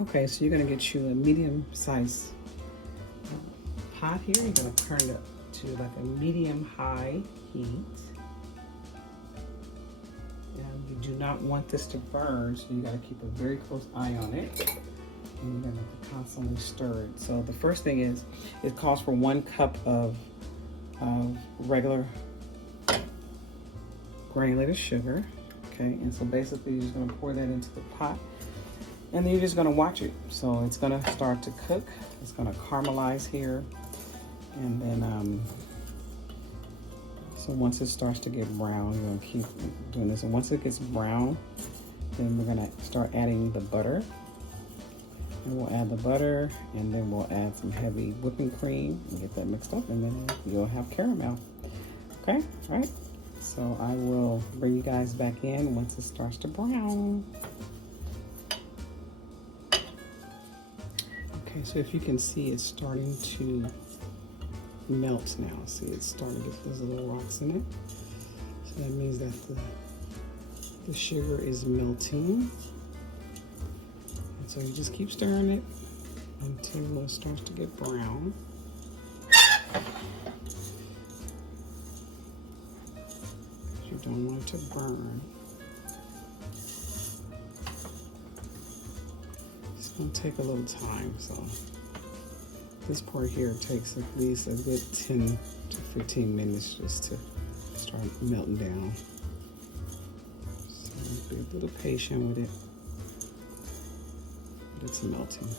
Okay, so you're gonna get you a medium size pot here. You're gonna turn it to like a medium high heat. And you do not want this to burn, so you gotta keep a very close eye on it. And you're gonna have to constantly stir it. So the first thing is, it calls for 1 cup of regular granulated sugar. Okay, and so basically you're just gonna pour that into the pot, and then you're just gonna watch it. So it's gonna start to cook. It's gonna caramelize here, and then so once it starts to get brown, you're gonna keep doing this. And once it gets brown, then we're gonna start adding the butter. And we'll add the butter, and then we'll add some heavy whipping cream and get that mixed up, and then you'll have caramel. Okay, all right. So I will bring you guys back in once it starts to brown. Okay, so if you can see, it's starting to melt now. See, it's starting to get those little rocks in it. So that means that the sugar is melting. And so you just keep stirring it until it starts to get brown. You don't want it to burn. It's gonna take a little time, so this part here takes at least a good 10 to 15 minutes just to start melting down. So be a little patient with it. But it's melting.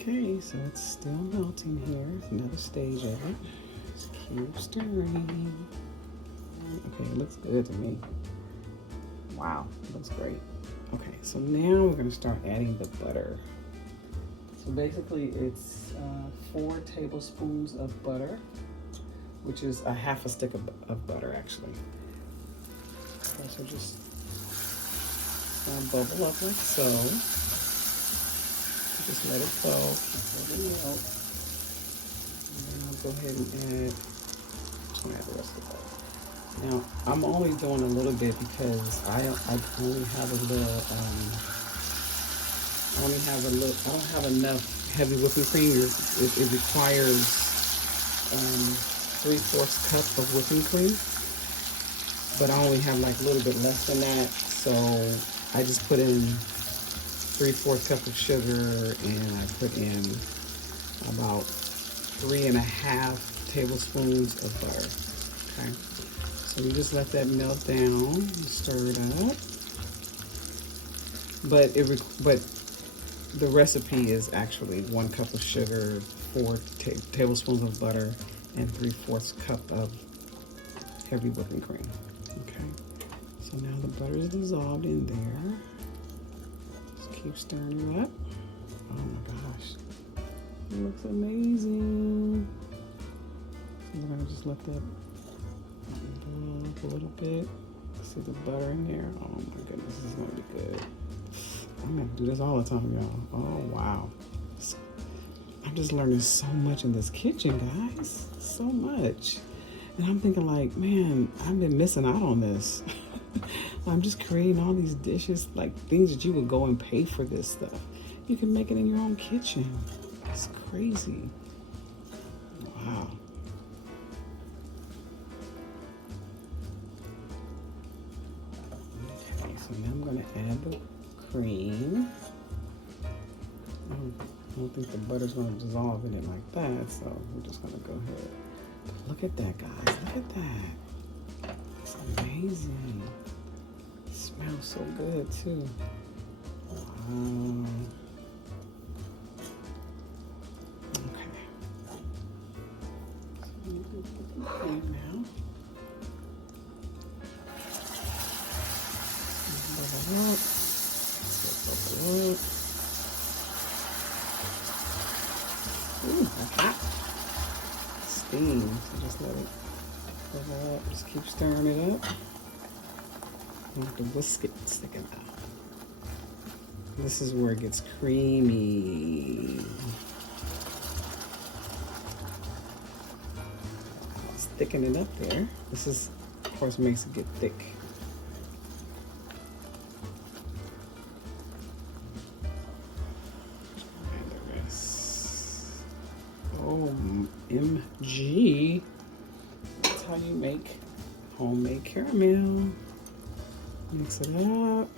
Okay, so it's still melting here. Another stage of it. Just keep stirring. Okay, it looks good to me. Wow, it looks great. Okay, so now we're gonna start adding the butter. So basically it's 4 tablespoons of butter, which is a half a stick of butter actually. Okay, so just bubble up like so. Just let it flow, keep letting it out. And then I'll go ahead and add the rest of that. Now, I'm only doing a little bit because I only have a little, I don't have enough heavy whipping cream. It requires 3/4 cup of whipping cream, but I only have like a little bit less than that. So I just put in 3/4 cup of sugar, and I put in about 3.5 tablespoons of butter. Okay. So we just let that melt down, stir it up. But the recipe is actually 1 cup of sugar, 4 tablespoons of butter, and 3/4 cup of heavy whipping cream. Okay. So now the butter is dissolved in there. Just keep stirring it up. Oh my gosh, it looks amazing. So we're gonna just let that a little bit. See the butter in there? Oh my goodness, this is gonna be good. I'm gonna do this all the time, y'all. Oh wow. I'm just learning so much in this kitchen, guys. So much. And I'm thinking like, man, I've been missing out on this. I'm just creating all these dishes, like things that you would go and pay for this stuff. You can make it in your own kitchen. It's crazy. Wow. Okay, so now I'm gonna add the cream. I don't think the butter's gonna dissolve in it like that, so we're just gonna go ahead. Look at that, guys. Look at that. It's amazing. It smells so good too. Wow. Okay. So I'm gonna put the cream now. Bubble up. Bubble up. Ooh, that's hot. Steam. So just let it bubble up. Just keep stirring it up. You have to whisk it, stick it out. This is where it gets creamy. Let's thicken it up there. This is, of course, makes it get thick. OMG. That's how you make homemade caramel. Mix it up.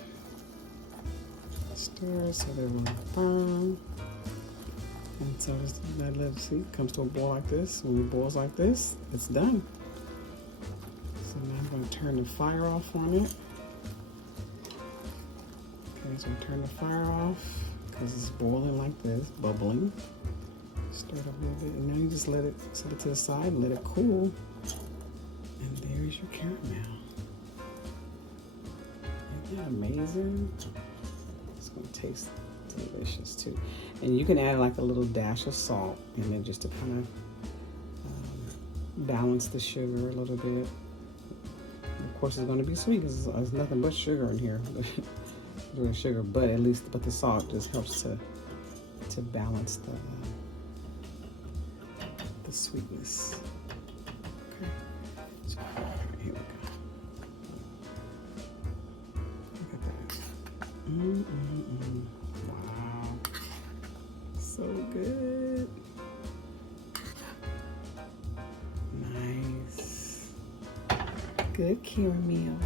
Stir so they won't burn. And so just let it see, it comes to a boil like this. When it boils like this, it's done. So now I'm going to turn the fire off on it. Okay, so turn the fire off because it's boiling like this, bubbling. Stir it up a little bit, and now you just let it set it to the side and let it cool. And there's your caramel. Isn't that amazing? It's going to taste delicious too. And you can add like a little dash of salt in there just to kind of balance the sugar a little bit. Of course, it's going to be sweet because there's nothing but sugar in here. Doing sugar, but at least the salt just helps to balance the sweetness. Okay, so here we go. Look at that. Wow, so good. Nice. Good caramel.